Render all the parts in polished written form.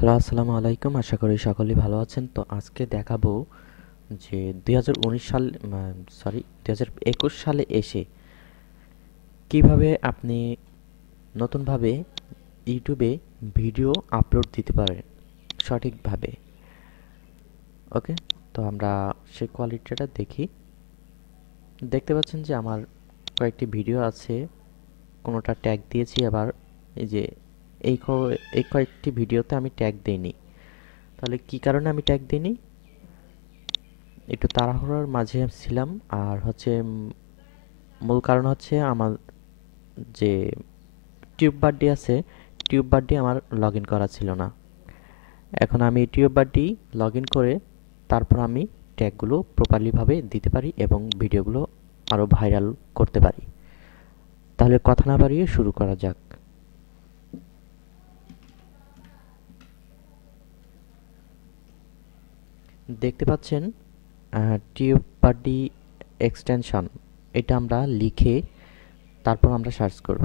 Hello, আসসালামু আলাইকুম। আশা করি সকলেই ভালো আছেন। তো আজকে দেখাবো যে 2019 সাল সরি 2021 সালে এসে কিভাবে আপনি নতুনভাবে ইউটিউবে ভিডিও আপলোড দিতে পারেন সঠিকভাবে। ওকে, তো আমরা সেই কোয়ালিটিটা দেখি। দেখতে পাচ্ছেন যে আমার কয়েকটি ভিডিও আছে, কোনোটা ট্যাগ দিয়েছি। আবার এই যে এই কয়েকটি ভিডিওতে আমি ট্যাগ দেইনি। তাহলে কি কারণে আমি ট্যাগ দিইনি? একটু তাড়াহুড়োর মাঝে ছিলাম। আর হচ্ছে মূল কারণ হচ্ছে আমার যে টিউব বারটি আছে, টিউব বারটি আমার লগ ইন করা ছিল না। এখন আমি টিউব বারটি লগ ইন করে তারপর আমি ট্যাগগুলো প্রপারলিভাবে দিতে পারি এবং ভিডিওগুলো আরও ভাইরাল করতে পারি। তাহলে কথা না বাড়িয়ে শুরু করা যাক। দেখতে পাচ্ছেন টিউব বারটি এক্সটেনশন, এটা আমরা লিখে তারপর আমরা সার্চ করব।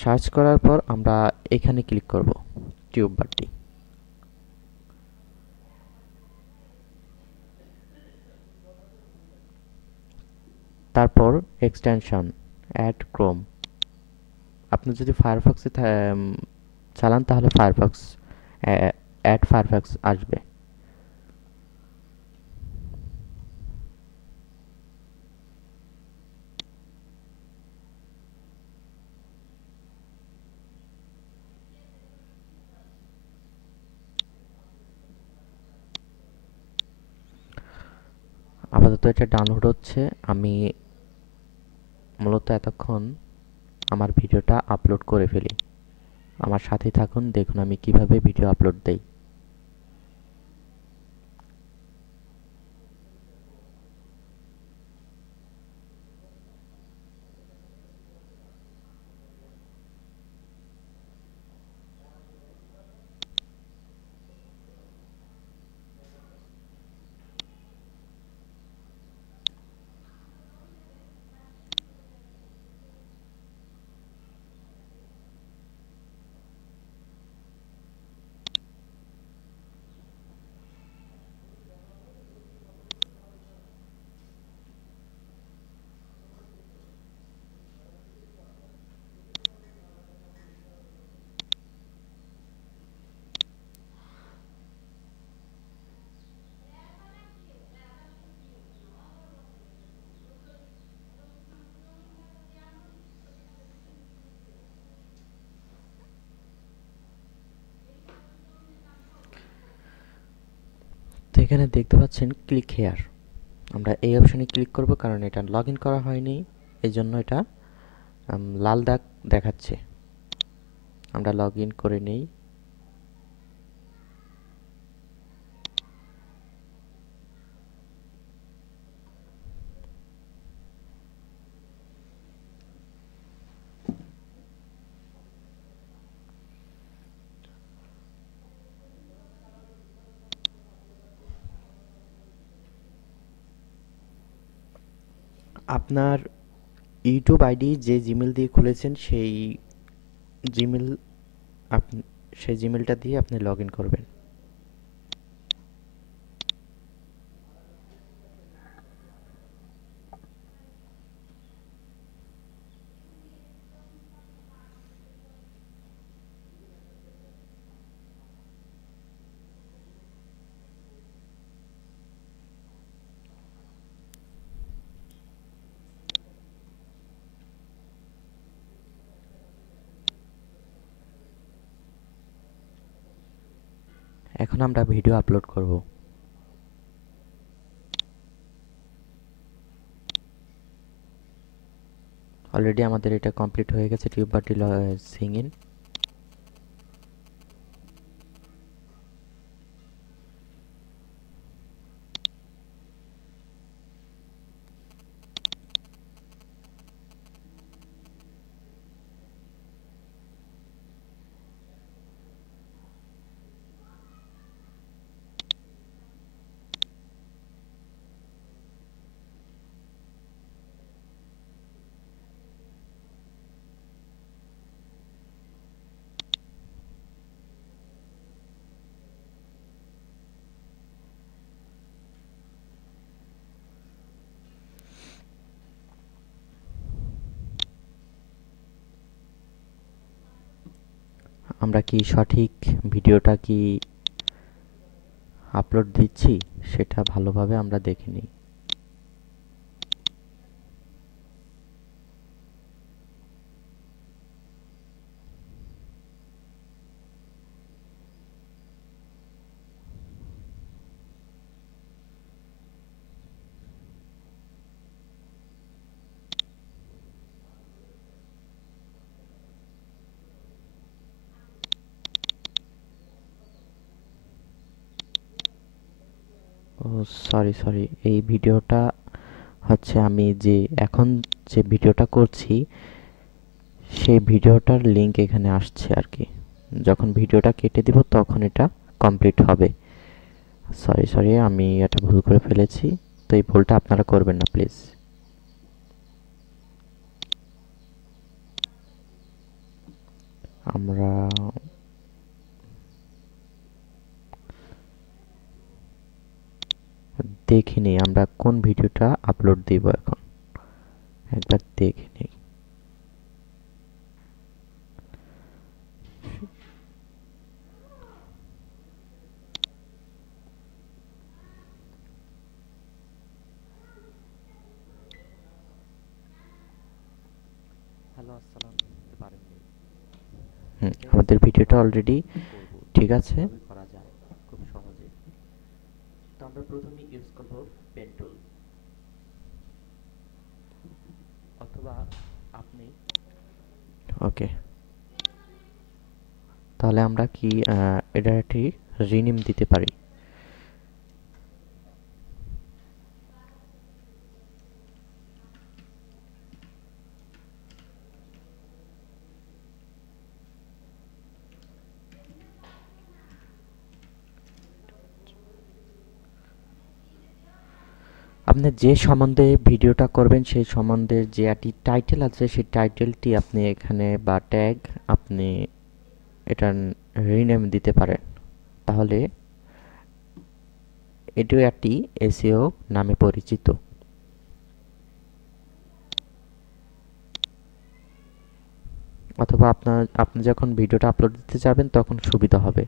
সার্চ করার পর আমরা এখানে ক্লিক করব, টিউব বারটি। তারপর এক্সটেনশন অ্যাড ক্রোম। আপনি যদি ফায়ারফক্সে চালান তাহলে ফায়ারফক্স অ্যাড ফায়ারফক্স আসবে। আপাতত এটা ডাউনলোড হচ্ছে। আমি মূলত এতক্ষণ আমার ভিডিওটা আপলোড করে ফেলি। আমার সাথেই থাকুন, দেখুন আমি কিভাবে ভিডিও আপলোড দেই। তো এখানে দেখতে পাচ্ছেন ক্লিক হেয়ার। আমরা এই অপশনে ক্লিক করব কারণ এটা লগ ইন করা হয়নি, এই জন্য এটা লাল দাগ দেখাচ্ছে। আমরা লগ ইন করে নেই। আপনার ইউটিউব আইডি যে জিমেল দিয়ে খুলেছেন জিমেল আপনি সেই জিমেলটা দিয়ে আপনি লগ ইন করবেন। এখন আমরা ভিডিও আপলোড করব। অলরেডি আমাদের এটা কমপ্লিট হয়ে গেছে, টিউব বারটি সিং ইন। আমরা কি সঠিক ভিডিওটা কি আপলোড দিচ্ছি সেটা ভালোভাবে আমরা দেখে নিই। ও, সরি সরি, এই ভিডিওটা হচ্ছে আমি যে এখন যে ভিডিওটা করছি সেই ভিডিওটার লিংক এখানে আসছে আর কি। যখন ভিডিওটা কেটে দিব তখন এটা কমপ্লিট হবে। সরি সরি, আমি এটা ভুল করে ফেলেছি। তো এই ভুলটা আপনারা করবেন না প্লিজ। আমরা দেখিনি আমরা কোন ভিডিওটা আপলোড দিব এখন, একবার দেখে নিই। হ্যালো, আসসালাম, বুঝতে পারেননি। আমাদের ভিডিওটা অলরেডি ঠিক আছে, করা যায় খুব সহজে। তো আমরা প্রথমে ইউজ করব পেন টুল, অথবা আপনি ওকে। তাহলে আমরা কি এটা একটি রিনেম দিতে পারি। আপনি যে সম্বন্ধে ভিডিওটা করবেন সেই সম্বন্ধে যে একটি টাইটেল আছে সেই টাইটেলটি আপনি এখানে বা ট্যাগ আপনি এটা রিনেম দিতে পারেন। তাহলে এটিও একটি এসইও নামে পরিচিত। অথবা আপনি যখন ভিডিওটা আপলোড দিতে যাবেন তখন সুবিধা হবে।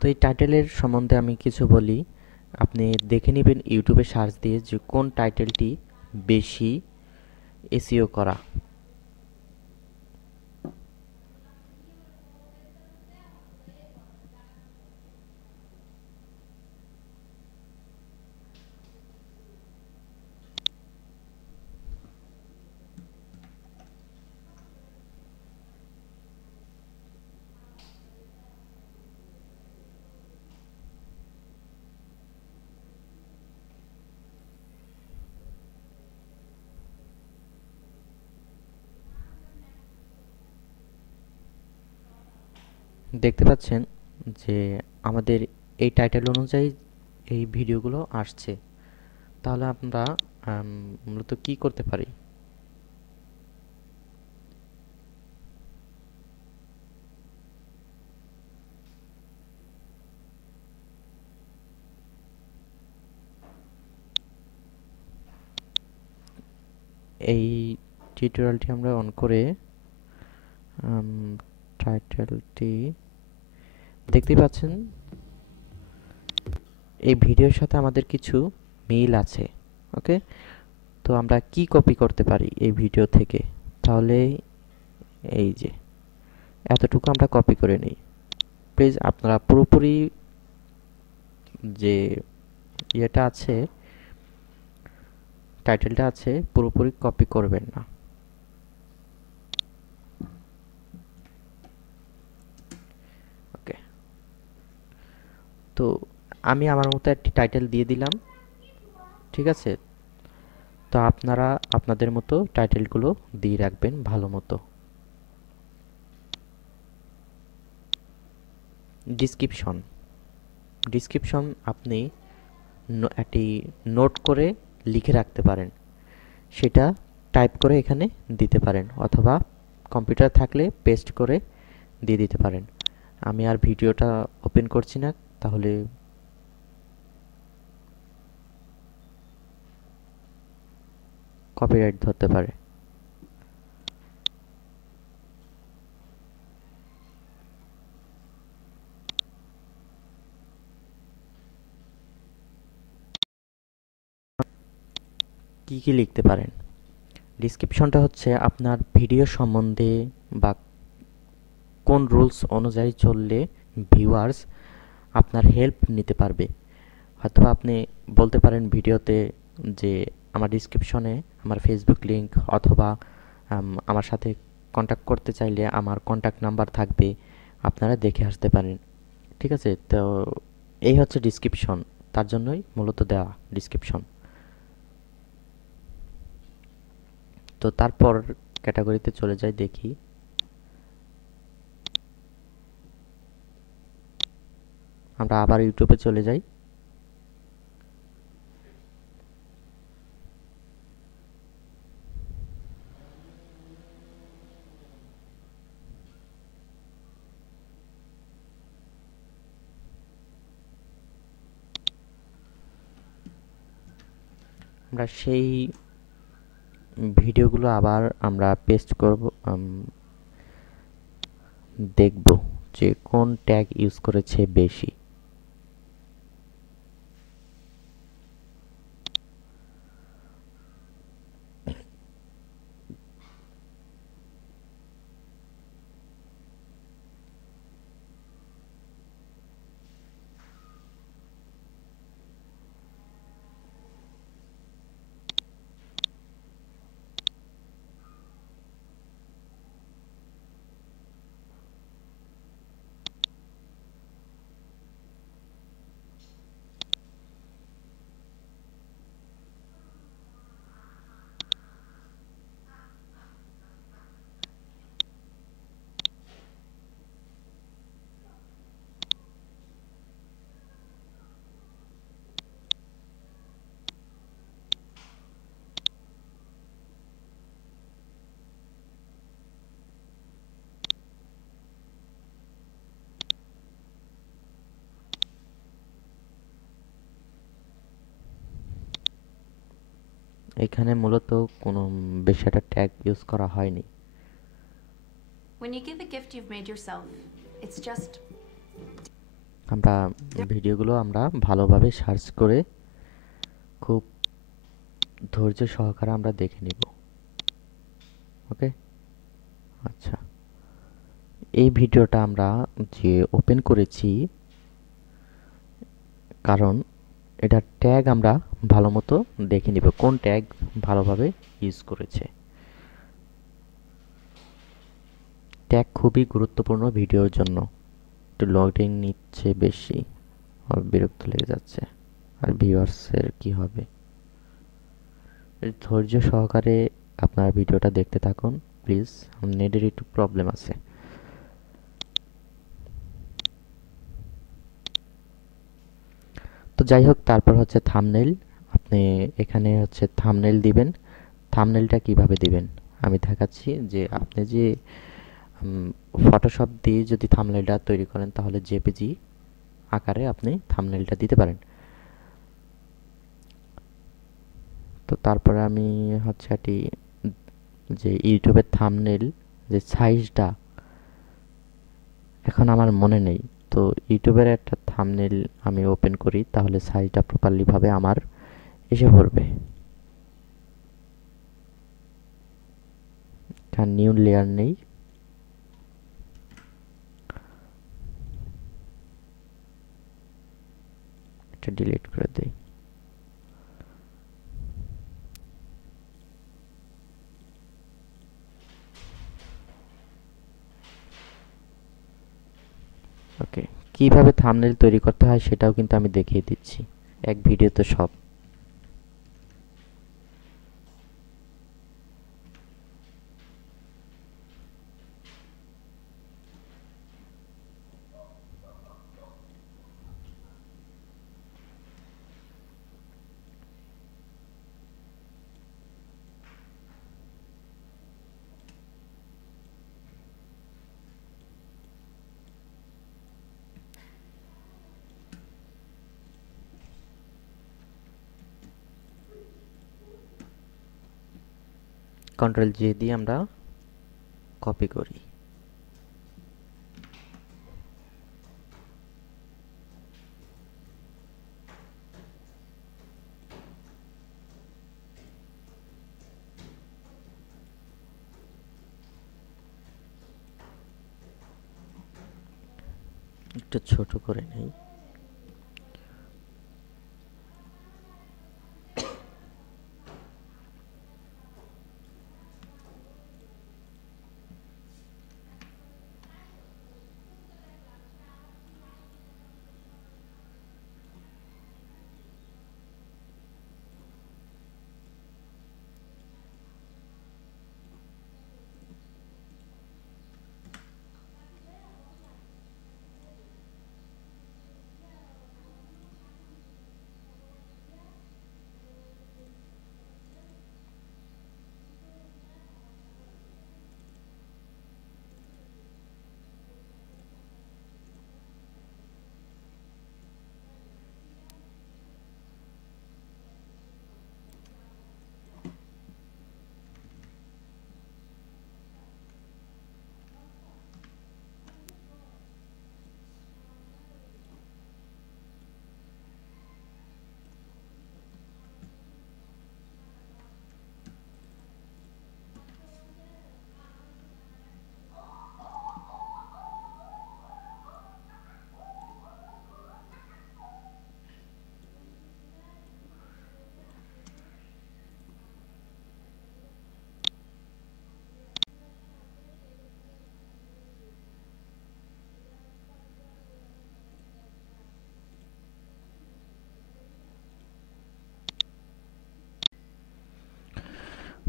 তো এই টাইটেলের সম্বন্ধে আমি কিছু বলি। আপনি দেখে নেবেন ইউটিউবে সার্চ দিয়ে যে কোন টাইটেলটি বেশি এসইও করা। দেখতে পাচ্ছেন যে আমাদের এই টাইটেল অনুযায়ী এই ভিডিওগুলো আসছে। তাহলে আমরা আম, মূলত কি করতে পারি? এই টিউটোরিয়ালটি আমরা অন করে টাইটেলটি দেখতেই পাচ্ছেন এই ভিডিওর সাথে আমাদের কিছু মিল আছে। ওকে, তো আমরা কি কপি করতে পারি এই ভিডিও থেকে? তাহলে এই যে এতটুকু আমরা কপি করে নিই। প্লিজ আপনারা পুরোপুরি যে ইয়েটা আছে, টাইটেলটা আছে, পুরোপুরি কপি করবেন না। ওকে, তো আমি আমার মতো একটি টাইটেল দিয়ে দিলাম। ঠিক আছে, তো আপনারা আপনাদের মতো টাইটেলগুলো দিয়ে রাখবেন ভালো মতো। ডিসক্রিপশন, ডিসক্রিপশন আপনি একটি নোট করে লিখে রাখতে পারেন, সেটা টাইপ করে এখানে দিতে পারেন, অথবা কম্পিউটার থাকলে পেস্ট করে দিয়ে দিতে পারেন। আমি আর ভিডিওটা ওপেন করছি না, তাহলে কপিরাইট ধরতে পারে। কি কি লিখতে পারেন? ডিসক্রিপশনটা হচ্ছে আপনার ভিডিও সম্বন্ধে বা কোন রুলস অনুযায়ী চললে ভিউয়ার্স আপনার হেল্প নিতে পারবে। হয়তোবা আপনি বলতে পারেন ভিডিওতে যে আমার ডিসক্রিপশনে আমার ফেসবুক লিংক, অথবা আমার সাথে কন্ট্যাক্ট করতে চাইলে আমার কন্ট্যাক্ট নাম্বার থাকবে, আপনারা দেখে আসতে পারেন। ঠিক আছে, তো এই হচ্ছে ডিসক্রিপশন, তার জন্যই মূলত দেওয়া ডিসক্রিপশন। তো তারপর ক্যাটাগরিতে চলে যাই, দেখি। আমরা আবার ইউটিউবে চলে যাই। আমরা সেই ভিডিওগুলো আবার আমরা পেস্ট করব, দেখব যে কোন ট্যাগ ইউজ করেছে বেশি। এখানে মূলত কোনো বেশি একটা ট্যাগ ইউজ করা হয়নি। When you give a gift you've made yourself, it's just আমরা ভিডিওগুলো আমরা ভালোভাবে সার্চ করে খুব ধৈর্য সহকারে আমরা দেখে নিব। ওকে, আচ্ছা, এই ভিডিওটা আমরা যে ওপেন করেছি, কারণ এটা ট্যাগ আমরা ভালো মতো দেখে নিব কোন ট্যাগ ভালোভাবে ইউজ করেছে। ট্যাগ খুবই গুরুত্বপূর্ণ ভিডিওর জন্য। একটু লোডিং নিচ্ছে বেশি, আর বিরক্ত লেগে যাচ্ছে। আর ভিউয়ার্সের কি হবে? ধৈর্য সহকারে আপনার ভিডিওটা দেখতে থাকুন প্লিজ, নেটের একটু প্রবলেম আছে। তো যাই হোক, তারপর হচ্ছে থাম্বনেইল। আপনি এখানে হচ্ছে থাম্বনেইল দিবেন। থাম্বনেইলটা কিভাবে দিবেন আমি দেখাচ্ছি। যে আপনি যে ফটোশপ দিয়ে যদি থাম্বনেইলটা তৈরি করেন, তাহলে জেপিজি আকারে আপনি থাম্বনেইলটা দিতে পারেন। তো তারপরে আমি হচ্ছে এটি যে ইউটিউবের থাম্বনেইল যে সাইজটা এখন আমার মনে নেই। তো ইউটিউবের একটা থাম্বনেইল আমি ওপেন করি, তাহলে সাইজটা প্রপারলি ভাবে আমার এসে পড়বে। একটা নিউ লেয়ার নেই। এটা ডিলিট করে দেই। ওকে, কিভাবে থাম্বনেইল তৈরি করতে হয় সেটাও কিন্তু আমি দেখিয়ে দিচ্ছি এক ভিডিওতে সব। কন্ট্রোল জে দিয়ে আমরা কপি করি। একটু ছোট করে নেই।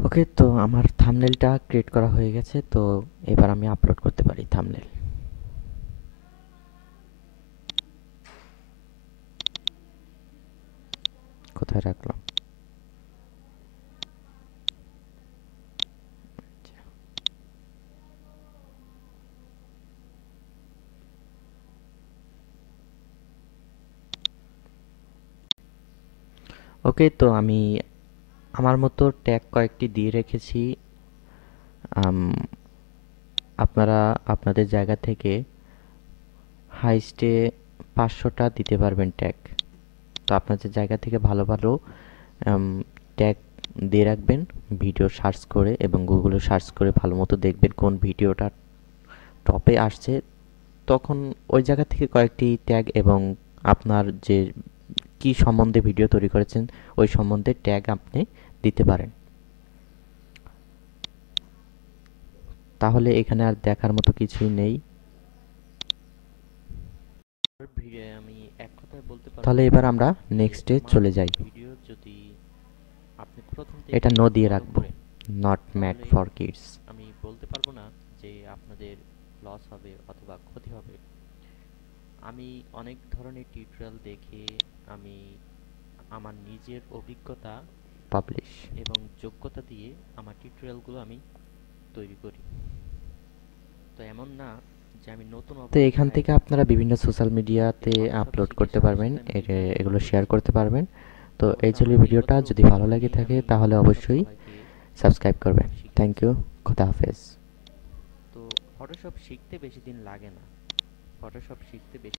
ওকে, তো আমার থাম্বনেইলটা ক্রিয়েট করা হয়ে গেছে। তো এবার আমি আপলোড করতে পারি থাম্বনেইল। কোথায় রাখলাম? ওকে, তো আমি আমার মতো ট্যাগ কয়েকটি দিয়ে রেখেছি। আম, আপনারা আপনাদের জায়গা থেকে হাইস্টে 500টা দিতে পারবেন ট্যাগ। তো আপনাদের জায়গা থেকে ভালো ভালো ট্যাগ দিয়ে রাখবেন, ভিডিও সার্চ করে এবং গুগলে সার্চ করে ভালো মতো দেখবেন কোন ভিডিওটা টপে আসছে। তখন ওই জায়গা থেকে কয়েকটি ট্যাগ এবং আপনার যে কি সম্বন্ধে ভিডিও তৈরি করেছেন ওই সম্বন্ধে ট্যাগ আপনি দিতে পারেন। তাহলে এখানে আর দেখার মতো কিছুই নেই। আমি এক কথায় বলতে পারবো, তাহলে এবার আমরা নেক্সটে চলে যাই। ভিডিও যদি আপনি প্রথম থেকে এটা নো দিয়ে রাখবো, নট ম্যাড ফর কিডস। আমি বলতে পারবো না যে আপনাদের লস হবে অথবা ক্ষতি হবে। আমি অনেক ধরনের টিউটোরিয়াল দেখে আমি আমার নিজের অভিজ্ঞতা পাবলিশ এবং যোগ্যতা দিয়ে আমার টিউটোরিয়ালগুলো আমি তৈরি করি। তো এমন না যে আমি নতুন তো এখান থেকে আপনারা বিভিন্ন সোশ্যাল মিডিয়াতে আপলোড করতে পারবেন, এগুলো শেয়ার করতে পারবেন। তো এই ছিল ভিডিওটা, যদি ভালো লাগে থাকে তাহলে অবশ্যই সাবস্ক্রাইব করবেন। থ্যাংক ইউ, খোদা হাফেজ। তো ফটোশপ শিখতে বেশি দিন লাগে না, ফটোশপ শিখতে বেশি